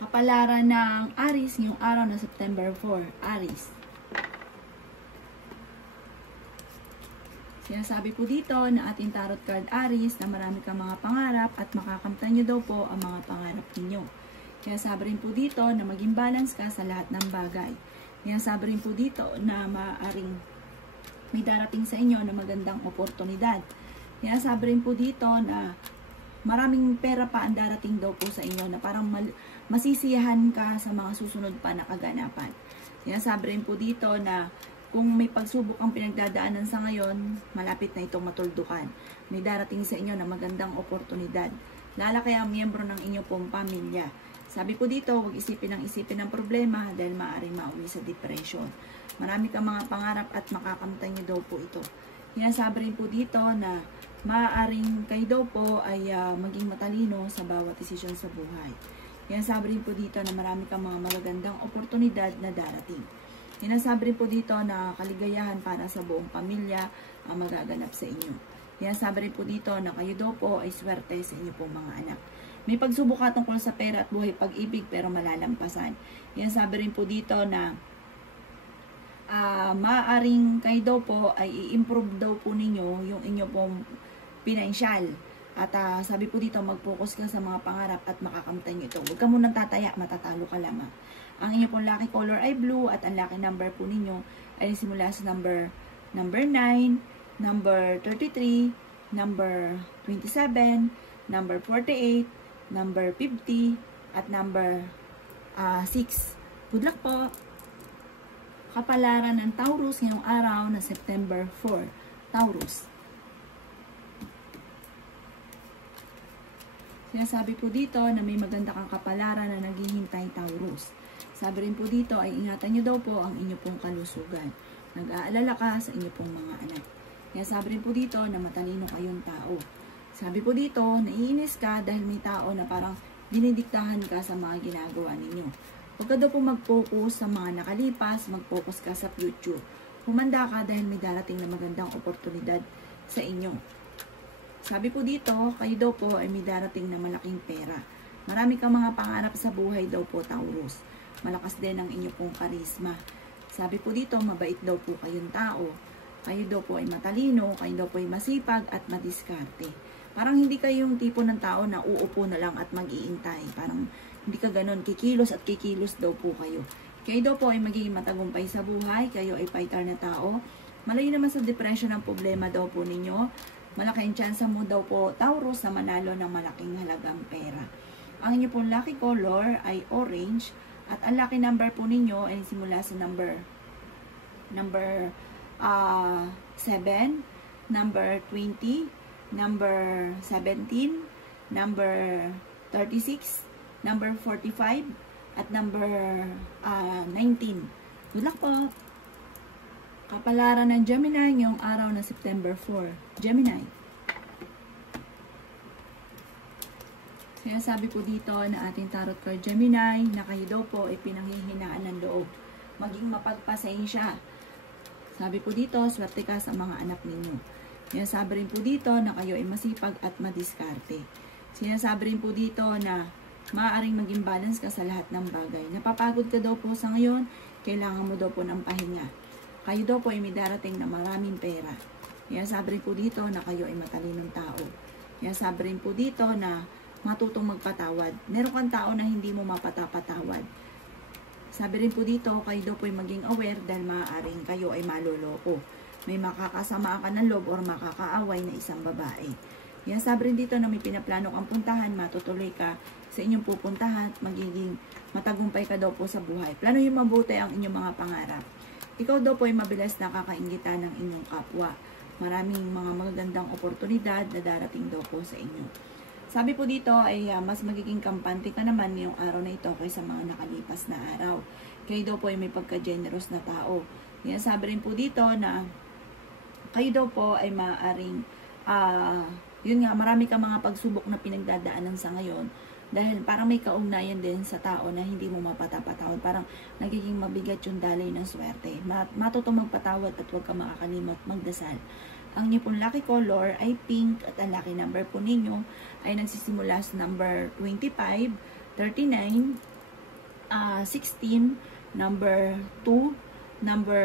Kapalaran ng Aries ngayong araw na September 4. Aries. Sinasabi po dito na ating tarot card Aries na marami kang mga pangarap at makakamtan nyo daw po ang mga pangarap ninyo. Kaya sabi rin po dito na maging balance ka sa lahat ng bagay. Kaya sabi rin po dito na maaaring may darating sa inyo na magandang oportunidad. Kaya sabi rin po dito na maraming pera pa ang darating daw po sa inyo na parang masisiyahan ka sa mga susunod pa na kaganapan. Kaya sabi rin po dito na kung may pagsubok ang pinagdadaanan sa ngayon, malapit na itong matuldukan. May darating sa inyo na magandang oportunidad. Lalaki ang miyembro ng inyong pong pamilya. Sabi po dito, huwag isipin ng problema dahil maaaring mauwi sa depression. Marami kang mga pangarap at makakamtan nyo daw po ito. Kaya sabi rin po dito na maaaring kayo daw po ay maging matalino sa bawat desisyon sa buhay. Kaya sabi rin po dito na marami kang mga magagandang oportunidad na darating. Sinasabi rin po dito na kaligayahan para sa buong pamilya ang magaganap sa inyo. Kaya sabi rin po dito na kayo daw po ay swerte sa inyo pong mga anak. May pagsubok tungkol sa pera at buhay pag-ibig pero malalampasan. Kaya sabi rin po dito na maaaring kayo daw po ay i-improve daw po ninyo yung inyo pong pinansyal. At sabi po dito, mag-focus ka sa mga pangarap at makakamtan nyo ito. Huwag ka munang tataya, matatalo ka lamang. Ang inyo pong lucky color ay blue at ang lucky number po ninyo ay simula sa number 9, number 33, number 27, number 48, number 50, at number 6. Good luck po! Kapalaran ng Taurus ngayong araw na September 4. Taurus. Sinasabi po dito na may maganda kang kapalaran na naghihintay, Taurus. Sabi rin po dito ay ingatan nyo daw po ang inyo pong kalusugan. Nag-aalala ka sa inyo pong mga anak. Kaya sabi rin po dito na matalino kayong tao. Sabi po dito, naiinis ka dahil may tao na parang dinidiktahan ka sa mga ginagawa ninyo. Huwag ka daw po mag-focus sa mga nakalipas, mag-focus ka sa future. Humanda ka dahil may darating na magandang oportunidad sa inyo. Sabi po dito, kayo daw po ay may darating na malaking pera. Marami kang mga pangarap sa buhay daw po, Taurus. Malakas din ang inyo pong karisma. Sabi po dito, mabait daw po kayong tao. Kayo daw po ay matalino, kayo daw po ay masipag at madiskarte. Parang hindi kayo yung tipo ng tao na uupo na lang at mag-iintay. Parang hindi ka ganun, kikilos at kikilos daw po kayo. Kayo daw po ay magiging matagumpay sa buhay, kayo ay fighter na tao. Malayo naman sa depression ang problema daw po ninyo. Malaki ang chance mo daw po, Taurus, na manalo ng malaking halagang pera. Ang inyo pong lucky color ay orange. At ang lucky number po ninyo ay simula sa number 7, number 20, number 17, number 36, number 45, at number 19. Good luck po! Kapalaran ng Gemini ngayong araw na September 4. Gemini. Kaya sabi po dito na ating tarot card Gemini na kayo daw po ay pinanghihinaan ng loob. Maging mapagpasensya. Sabi po dito, swerte ka sa mga anak ninyo. Sinasabi rin po dito na kayo ay masipag at madiskarte. Sinasabi rin po dito na maaaring maging balance ka sa lahat ng bagay. Napapagod ka daw po sa ngayon, kailangan mo daw po ng pahinga. Kayo daw po ay may darating na maraming pera. Sinasabi rin po dito na kayo ay matalinong tao. Sinasabi rin po dito na matutong magpatawad. Meron kang tao na hindi mo mapatapatawad. Sabi rin po dito, kayo daw po ay maging aware dahil maaaring kayo ay maloloko. May makakasama ka ng loob o makakaaway na isang babae. Sabi rin dito na may pinaplano kang puntahan, matutuloy ka sa inyong pupuntahan, magiging matagumpay ka daw po sa buhay. Plano yung mabuti ang inyong mga pangarap. Ikaw daw po ay mabilis nakakaingitan ng inyong kapwa. Maraming mga magagandang oportunidad na darating daw po sa inyo. Sabi po dito ay mas magiging kampante ka naman ngayong araw na ito kaysa mga nakalipas na araw. Kayo daw po ay may pagka-generous na tao. Sabi rin po dito na kayo daw po ay maaaring, yun nga, marami ka mga pagsubok na pinagdadaanan sa ngayon. Dahil parang may kaugnayan din sa tao na hindi mo mapatapatawad. Parang nagiging mabigat yung dalay ng swerte. Matutong magpatawad at huwag ka makakalimot magdasal. Ang niyo pong lucky color ay pink at ang lucky number po ninyo ay nagsisimula sa number 25, 39, 16, number 2, number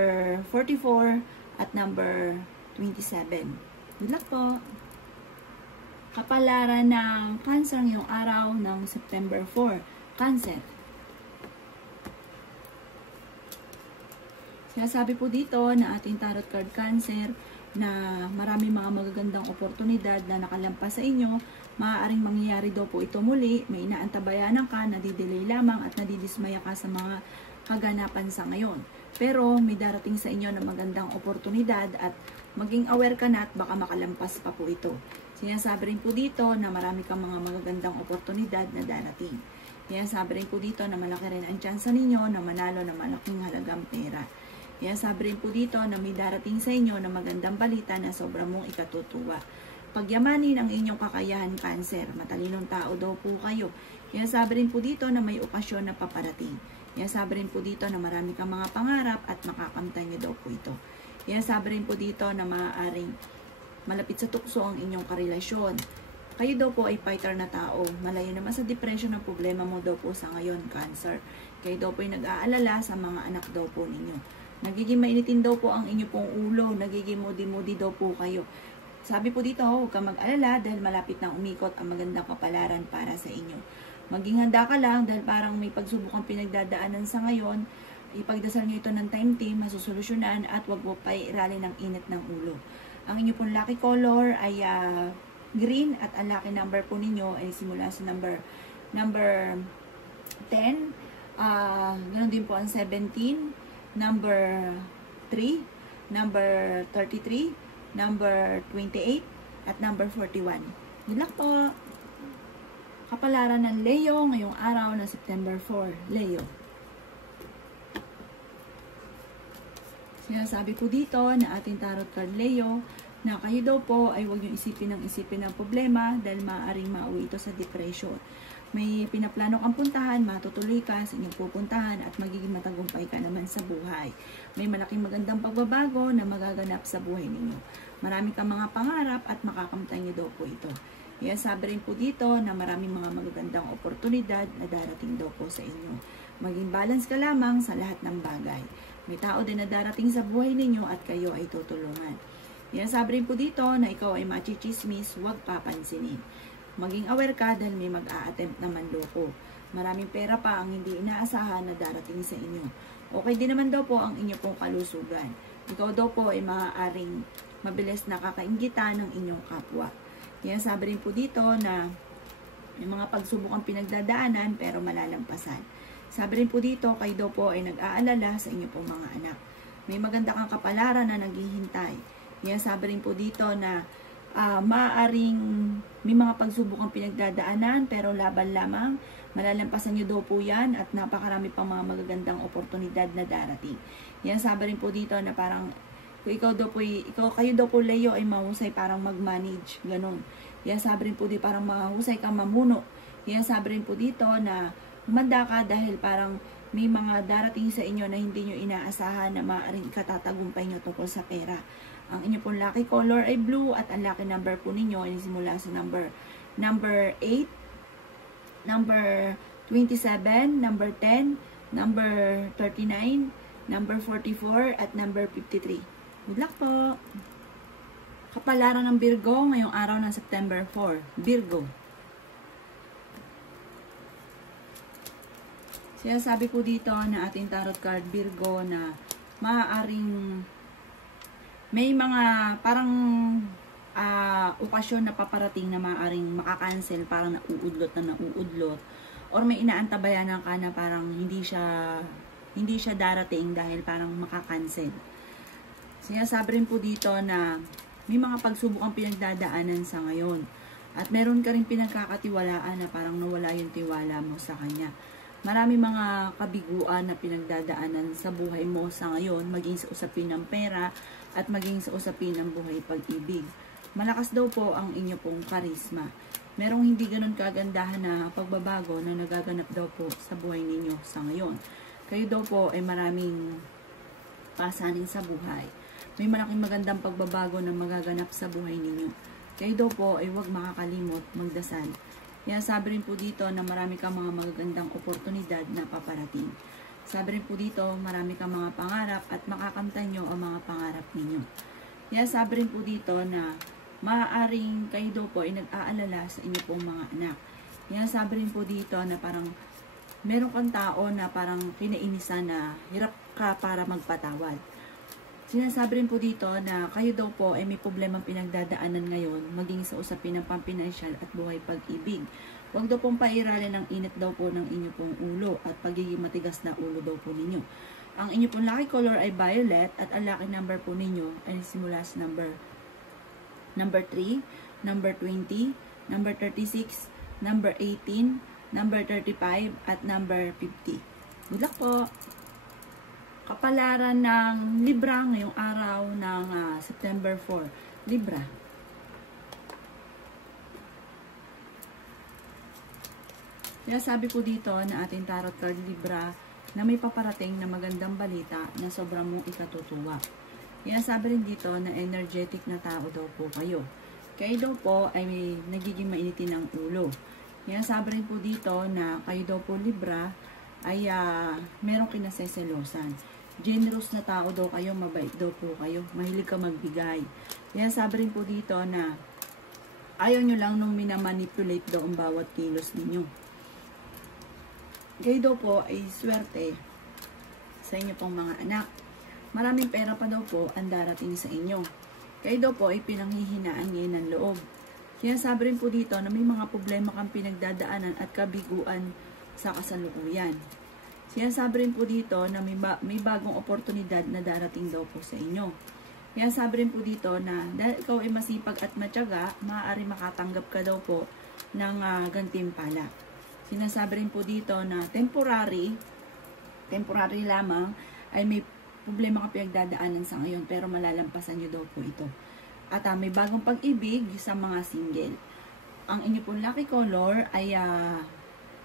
44, at number 27. Good luck po! Kapalaran ng Cancer ngayong araw ng September 4. Cancer. Sinasabi po dito na ating tarot card Cancer na marami mga magagandang oportunidad na nakalampas sa inyo. Maaaring mangyayari daw po ito muli. May inaantabayanan ka, nadidelay lamang at nadidismaya ka sa mga kaganapan sa ngayon. Pero may darating sa inyo na magandang oportunidad at maging aware ka na at baka makalampas pa po ito. Sinasabi rin po dito na marami kang mga magagandang oportunidad na darating. Sinasabi rin po dito na malaki rin ang tsansa ninyo na manalo ng malaking halagang pera. Sinasabi rin po dito na may darating sa inyo na magandang balita na sobrang mong ikatutuwa. Pagyamanin ang inyong kakayahan, Cancer. Matalinong tao daw po kayo. Sinasabi rin po dito na may okasyon na paparating. Sinasabi rin po dito na marami kang mga pangarap at makakamtan nyo daw po ito. Sinasabi rin po dito na maaaring malapit sa tukso ang inyong karelasyon. Kayo daw po ay fighter na tao. Malayo naman sa depression ang problema mo daw po sa ngayon, Cancer. Kayo daw po ay nag-aalala sa mga anak daw po ninyo. Nagiging mainitin daw po ang inyo pong ulo. Nagiging moody-moody daw po kayo. Sabi po dito, huwag kang mag-alala dahil malapit nang umikot ang magandang kapalaran para sa inyo. Maging handa ka lang dahil parang may pagsubok ang pinagdadaanan sa ngayon. Ipagdasal nyo ito ng time team, masusolusyonan at huwag mo pa irali ng init ng ulo. Ang inyo pong lucky color ay green at ang lucky number po ninyo ay simula sa number 10. Ganon din po ang 17, number 3, number 33, number 28, at number 41. Good luck po! Kapalaran ng Leo ngayong araw na September 4. Leo. Sinasabi po dito na ating tarot card Leo na kayo daw po ay huwag nyo isipin ng problema dahil maaaring mauwi ito sa depression. May pinaplano kang puntahan, matutuloy ka sa inyong pupuntahan at magiging matagumpay ka naman sa buhay. May malaking magandang pagbabago na magaganap sa buhay ninyo. Marami kang mga pangarap at makakamtan nyo daw po ito. Sabi rin po dito na maraming mga magagandang oportunidad na darating daw po sa inyo. Maging balance ka lamang sa lahat ng bagay. May tao din na darating sa buhay ninyo at kayo ay tutulungan. Sabi rin po dito na ikaw ay machichismis, huwag papansinin. Maging aware ka dahil may mag-a-attempt na manloko. Maraming pera pa ang hindi inaasahan na darating sa inyo. Okay din naman daw po ang inyo pong kalusugan. Ikaw daw po ay maaaring mabilis na kakainggitan ng inyong kapwa. Sabi rin po dito na may mga pagsubok ang pinagdadaanan pero malalampasan. Sabi rin po dito, kayo daw po ay nag-aalala sa inyo pong mga anak. May maganda kang kapalaran na naghihintay. Sabi rin po dito na maaaring may mga pagsubok ang pinagdadaanan pero laban lamang. Malalampasan nyo daw po yan at napakarami pang mga magagandang oportunidad na darating. Sabi rin po dito na parang kayo daw po Leo ay mahusay parang mag-manage, ganun. Sabi rin po dito parang mahusay kang mamuno. Sabi rin po dito na humanda ka dahil parang may mga darating sa inyo na hindi nyo inaasahan na maaaring katatagumpay nyo tungkol sa pera. Ang inyo pong lucky color ay blue at ang lucky number po ninyo ay simula sa number 8, number 27, number 10, number 39, number 44, at number 53. Good luck po! Kapalaran ng Virgo ngayong araw ng September 4. Virgo. Sinasabi po dito na ating tarot card Virgo na maaaring may mga parang okasyon na paparating na maaaring makakancel, parang nauudlot or may inaantabayanan ka na parang hindi siya darating dahil parang makakancel. Sinasabi rin po dito na may mga pagsubok ang pinagdadaanan sa ngayon. At meron ka rin pinagkakatiwalaan na parang nawala yung tiwala mo sa kanya. Marami mga kabiguan na pinagdadaanan sa buhay mo sa ngayon, maging sa usapin ng pera at maging sa usapin ng buhay pag-ibig. Malakas daw po ang inyo pong karisma. Merong hindi ganun kagandahan na pagbabago na nagaganap daw po sa buhay ninyo sa ngayon. Kayo daw po ay maraming pasanin sa buhay. May malaking magandang pagbabago na magaganap sa buhay ninyo. Kayo daw po ay huwag makakalimot magdasal. Yan, sabi rin po dito na marami kang mga magagandang oportunidad na paparating. Sabi rin po dito, marami kang mga pangarap at makakamtan nyo ang mga pangarap ninyo. Yan, sabi rin po dito na maaaring kayo daw po ay nag-aalala sa inyo pong mga anak. Yan, sabi rin po dito na parang meron kang tao na parang kinainisan na hirap ka para magpatawad. Sinasabi rin po dito na kayo daw po ay may problemang pinagdadaanan ngayon, maging sa usapin ng pampinansyal at buhay pag-ibig. Huwag daw pong pairalin ang init daw po ng inyo pong ulo at pagiging matigas na ulo daw po ninyo. Ang inyo pong lucky color ay violet at ang lucky number po ninyo ay simula sa number 3, number 20, number 36, number 18, number 35, at number 50. Good luck po! Kapalaran ng Libra ngayong araw ng September 4. Libra. Kaya sabi ko dito na ating tarot card Libra na may paparating na magandang balita na sobrang mong ikatutuwa. Kaya sabi rin dito na energetic na tao daw po kayo. Kayo daw po ay nagiging mainitin ng ulo. Kaya sabi rin po dito na kayo daw po Libra ay merong kinaseselosan. Generous na tao daw kayo, mabait daw po kayo, mahilig ka magbigay. Kaya sabi rin po dito na ayaw nyo lang nung minamanipulate daw ang bawat kilos ninyo. Kayo daw po ay swerte sa inyo pong mga anak. Maraming pera pa daw po ang darating sa inyo. Kayo daw po ay pinanghihinaan ngayon ng loob. Kaya sabi rin po dito na may mga problema kang pinagdadaanan at kabiguan sa kasalukuyan. Sinasabi rin po dito na may bagong oportunidad na darating daw po sa inyo. Kaya sabi rin po dito na dahil ikaw ay masipag at matyaga, maaari makatanggap ka daw po ng gantimpala. Sinasabi rin po dito na temporary lamang ay may problema ka pinagdadaanan sa ngayon pero malalampasan nyo daw po ito. At may bagong pag-ibig sa mga single. Ang inyo pong lucky color ay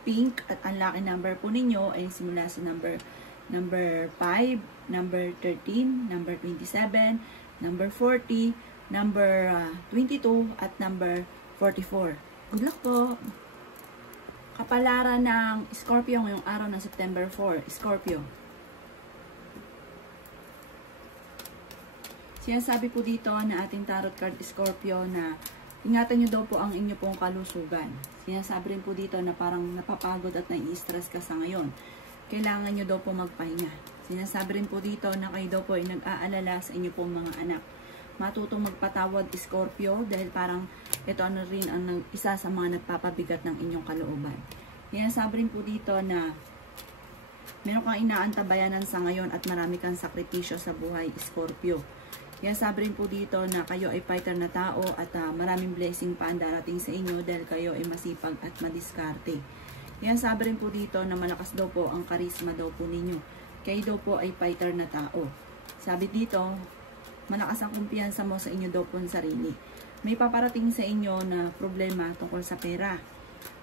pink at ang lucky number po ninyo ay simula sa number 5, number 13, number 27, number 40, number 22 at number 44. Good luck po! Kapalaran ng Scorpio ngayong araw ng September 4. Scorpio. Sinasabi po dito na ating tarot card Scorpio na ingatan nyo daw po ang inyo pong kalusugan. Sinasabi rin po dito na parang napapagod at nai-stress ka sa ngayon. Kailangan nyo daw po magpahinga. Sinasabi rin po dito na kayo daw po ay nag-aalala sa inyo pong mga anak. Matutong magpatawad Scorpio dahil parang ito ano rin ang isa sa mga nagpapabigat ng inyong kalooban. Sinasabi rin po dito na meron kang inaantabayanan sa ngayon at marami kang sakripisyo sa buhay Scorpio. Kaya sabi rin po dito na kayo ay fighter na tao at maraming blessing pa ang darating sa inyo dahil kayo ay masipag at madiskarte. Kaya sabi rin po dito na malakas daw po ang karisma daw po ninyo. Kayo daw po ay fighter na tao. Sabi dito, malakas ang kumpiyansa mo sa inyo daw po ang sarili. May paparating sa inyo na problema tungkol sa pera.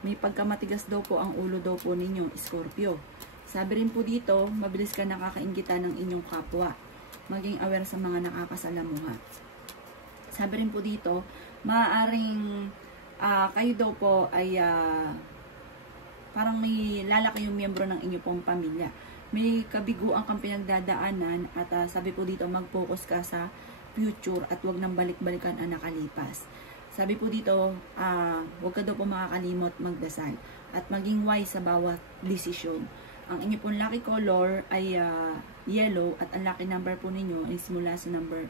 May pagkamatigas daw po ang ulo daw po ninyo, Scorpio. Sabi rin po dito, mabilis ka nakakainggitan ng inyong kapwa. Maging aware sa mga nakakasalamuha. Sabi rin po dito, maaaring kayo daw po ay parang may lalaki yung miyembro ng inyo pong pamilya. May kabiguan kang pinagdadaanan at sabi po dito, mag-focus ka sa future at wag nang balik-balikan ang nakalipas. Sabi po dito, wag ka daw po makakalimot magdasal at maging wise sa bawat desisyon. Ang inyo pong lucky color ay yellow at ang lucky number po ninyo ay simula sa number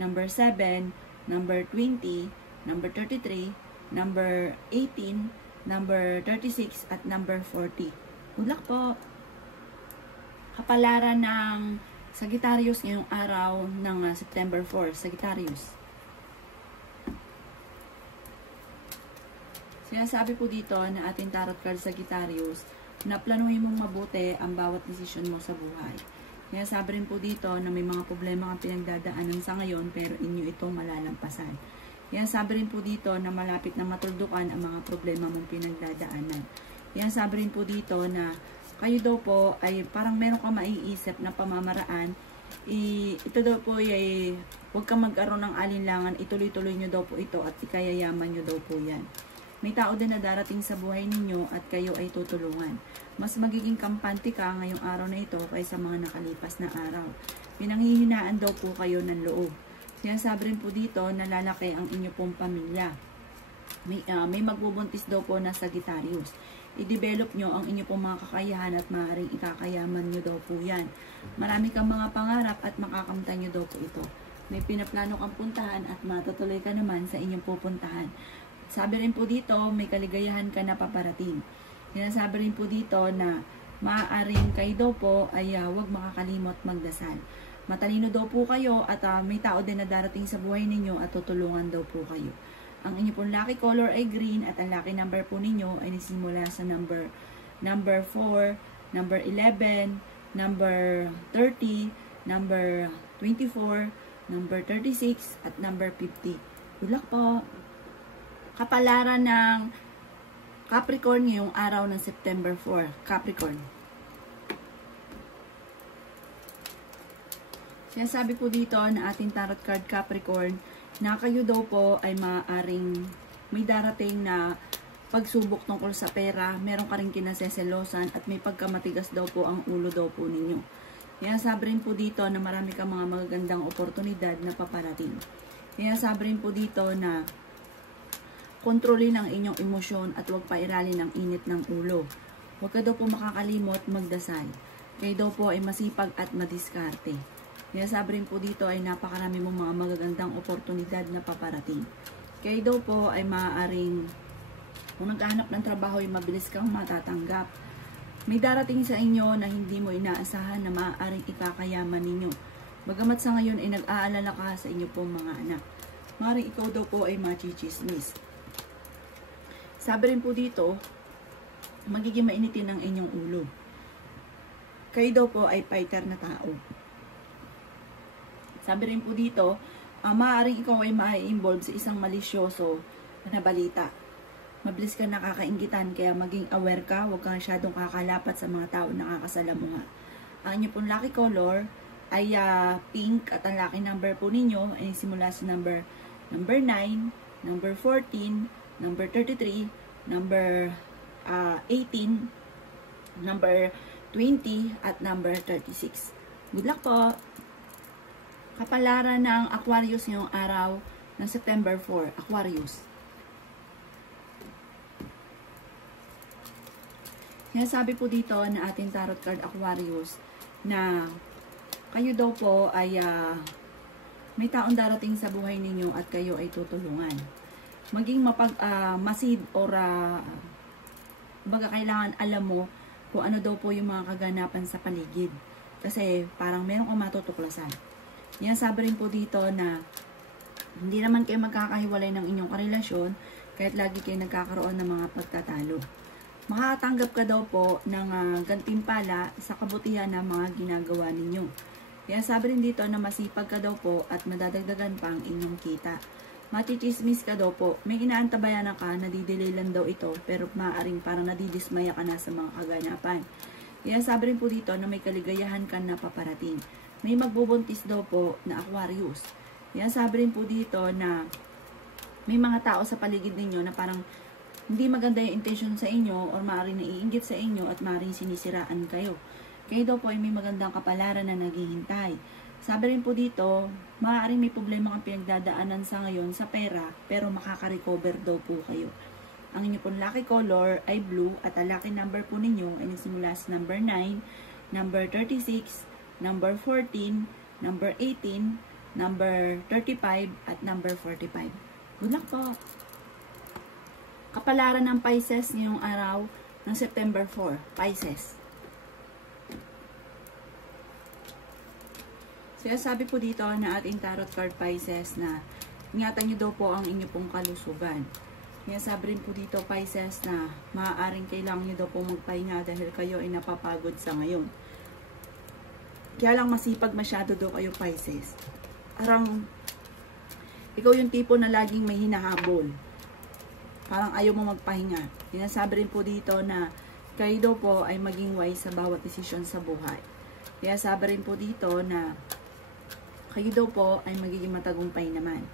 7, number 20, number 33, number 18, number 36 at number 40. Good luck po! Kapalaran ng Sagittarius ngayong araw ng September 4. Sagittarius. Sinasabi po dito na ating tarot card Sagittarius na planuhin mong mabuti ang bawat desisyon mo sa buhay. Kaya sabi rin po dito na may mga problema kang pinagdadaanan sa ngayon pero inyo itong malalampasan. Kaya sabi rin po dito na malapit na matuldukan ang mga problema mong pinagdadaanan. Kaya sabi rin po dito na kayo daw po ay parang meron kang maiisip na pamamaraan. Ito daw po ay huwag kang mag-aroon ng alinlangan, ituloy-tuloy nyo daw po ito at ikayayaman nyo daw po yan. May tao din na darating sa buhay ninyo at kayo ay tutulungan. Mas magiging kampante ka ngayong araw na ito kaysa mga nakalipas na araw. Pinanghihinaan daw po kayo ng loob. Sinasabi rin po dito na lalaki ang inyo pong pamilya. May magbubuntis daw po na Sagittarius. I-develop nyo ang inyo pong mga kakayahan at maaaring ikakayaman nyo daw po yan. Marami kang mga pangarap at makakamtan nyo daw po ito. May pinaplano kang puntahan at matutuloy ka naman sa inyong pupuntahan. Sabi rin po dito, may kaligayahan ka na paparating. Sinasabi rin po dito na maaaring kayo daw po ay huwag makakalimot magdasal. Matalino daw po kayo at may tao din na darating sa buhay ninyo at tutulungan daw po kayo. Ang inyo pong lucky color ay green at ang lucky number po ninyo ay nisimula sa number 4, number 11, number 30, number 24, number 36, at number 50. Good luck po! Kapalaran ng Capricorn ngayong araw ng September 4. Capricorn. Sinasabi po dito na ating tarot card Capricorn na kayo daw po ay maaaring may darating na pagsubok tungkol sa pera, meron ka rin kinaseselosan at may pagkamatigas daw po ang ulo daw po ninyo. Sinasabi rin po dito na marami kang mga magagandang oportunidad na paparating. Sinasabi rin po dito na kontrolin ang inyong emosyon at huwag pairalin ang init ng ulo. Huwag ka daw po makakalimot magdasal. Kayo daw po ay masipag at madiskarte. Sinasabi rin po dito ay napakarami mong mga magagandang oportunidad na paparating. Kayo daw po ay maaaring, kung naghahanap ng trabaho ay mabilis kang matatanggap. May darating sa inyo na hindi mo inaasahan na maaaring ikakayaman ninyo. Bagamat sa ngayon ay nag-aalala ka sa inyo pong mga anak. Maaaring ikaw daw po ay machichismis. Sabi rin po dito, magiging mainitin ang inyong ulo. Kayo daw po ay fighter na tao. Sabi rin po dito, maaaring ikaw ay ma-involve sa isang malisyoso na balita. Mabilis ka nakakainggitan, kaya maging aware ka, huwag ka masyadong kakalapat sa mga tao na nakakasalamuha. Ang inyo pong lucky color ay pink at ang lucky number po ninyo ay simula sa number 9, number 14, number 33, number 18, number 20, at number 36. Good luck po! Kapalaran ng Aquarius ngayong araw ng September 4. Aquarius. Sinasabi po dito na ating tarot card Aquarius na kayo daw po ay may taong darating sa buhay ninyo at kayo ay tutulungan. Maging masid or baga kailangan alam mo kung ano daw po yung mga kaganapan sa paligid. Kasi parang meron kang matutuklasan. Yan, sabi rin po dito na hindi naman kayo magkakahiwalay ng inyong karelasyon kahit lagi kayo nagkakaroon ng mga pagtatalo. Makakatanggap ka daw po ng gantimpala sa kabutihan ng mga ginagawa ninyo. Yan, sabi rin dito na masipag ka daw po at madadagdagan pa ang inyong kita. Machichismis ka daw po. May inaantabayan ka, nadidelay lang daw ito, pero maaaring parang nadidismaya ka na sa mga kaganapan. Yan, sabi rin po dito na may kaligayahan ka na paparating. May magbubuntis daw po na Aquarius. Yan, sabi rin po dito na may mga tao sa paligid ninyo na parang hindi maganda yung intention sa inyo or maaaring naiinggit sa inyo at maaaring sinisiraan kayo. Kayo daw po ay may magandang kapalaran na naghihintay. Sabi rin po dito, maaaring may problema kang pinagdadaanan sa ngayon sa pera, pero makaka-recover daw po kayo. Ang inyo pong lucky color ay blue at ang lucky number po ninyo ay nagsimula sa number 9, number 36, number 14, number 18, number 35, at number 45. Good luck po! Kapalaran ng Pisces ngayong araw ng September 4. Pisces. Sinasabi po dito na ating tarot card Pisces na ingatan nyo daw po ang inyo pong kalusugan. Sinasabi rin po dito Pisces na maaaring kailangan nyo daw po magpahinga dahil kayo ay napapagod sa ngayon. Kaya lang masipag masyado daw kayo Pisces. Parang ikaw yung tipo na laging may hinahabol. Parang ayaw mo magpahinga. Sinasabi rin po dito na kayo daw po ay maging wise sa bawat desisyon sa buhay. Kaya sabi rin po dito na kayo daw po ay magiging matagumpay naman.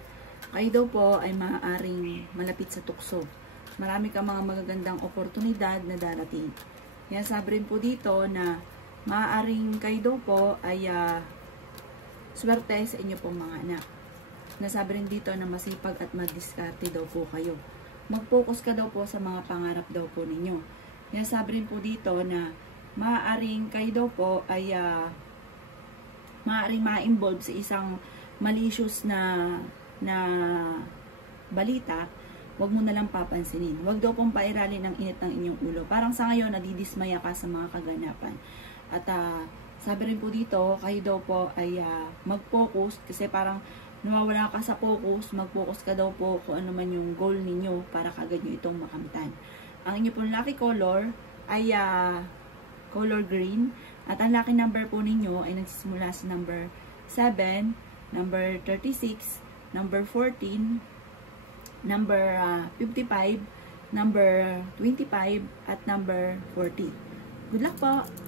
Kayo daw po ay maaaring malapit sa tukso. Marami kang mga magagandang oportunidad na darating. Kaya sabi rin po dito na maaaring kayo daw po ay swerte sa inyo pong mga anak. Nasabi rin dito na masipag at madiskarte daw po kayo. Mag-focus ka daw po sa mga pangarap daw po ninyo. Kaya sabi rin po dito na maaaring kayo daw po ay maaaring ma-involve sa isang malicious na balita. Huwag mo na lang papansinin. Huwag daw pong pairalin ng init ng inyong ulo. Parang sa ngayon, nadidismaya ka sa mga kaganapan. At sabi rin po dito, kayo daw po ay mag-focus kasi parang nawawala ka sa focus, mag-focus ka daw po kung ano man yung goal ninyo para kagad nyo itong makamtan. Ang inyo pong lucky color ay color green at ang lucky number po ninyo ay nagsisimula sa number 7, number 36, number 14, number 55, number 25, at number 40. Good luck po!